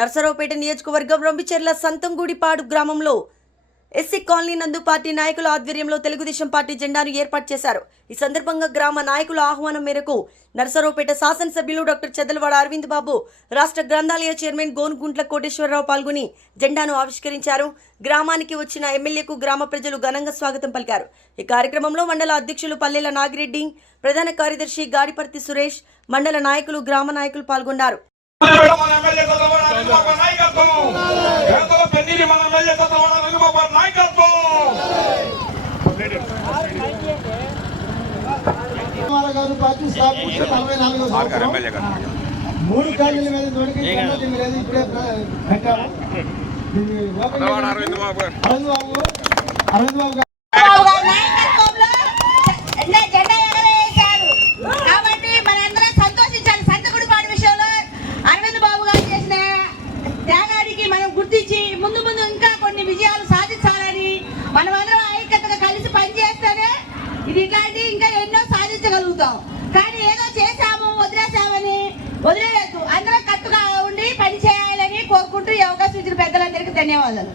నర్సరావుపేట నియోజకవర్గం రొంబిచెర్ల సంతంగూడిపాడు గ్రామంలో SC colony నందు పార్టీ నాయకుల ఆధ్వర్యంలో తెలుగుదేశం పార్టీ జెండాను ఏర్పాటు చేశారు. ఈ సందర్భంగా గ్రామ నాయకుల ఆహ్వానం మేరకు నర్సరావుపేట శాసనసభ్యులు డాక్టర్ చెదలవాడ అరవింద్ బాబు రాష్ట్ర గ్రంథాలయ చైర్మన్ గోనుగుంట్ల కోటేశ్వరరావు పాల్గొని జెండాను ఆవిష్కరించారు. గ్రామానికి వచ్చిన ఎమ్మెల్యేకు గ్రామ ప్రజలు ఘనంగా స్వాగతం పలికారు. ఈ కార్యక్రమంలో మండల అధ్యక్షులు పల్లెల నాగిరెడ్డి ప్రధాన కార్యదర్శి గాడిపర్తి సురేష్ మండల నాయకులు గ్రామ నాయకులు పాల్గొన్నారు. మూడు ఖాళీల మీద ఇప్పుడే పెట్టాము అరవింద్ బాబు అరవింద్ బాబు గారు. ఇది ఇట్లాంటి ఇంకా ఎన్నో సాధించగలుగుతాం. కానీ ఏదో చేశాము వదిలేసామని వదిలేయద్దు. అందరం కట్టుగా ఉండి పని చేయాలని కోరుకుంటూ ఈ అవకాశం ఇచ్చిన పెద్దలందరికీ ధన్యవాదాలు.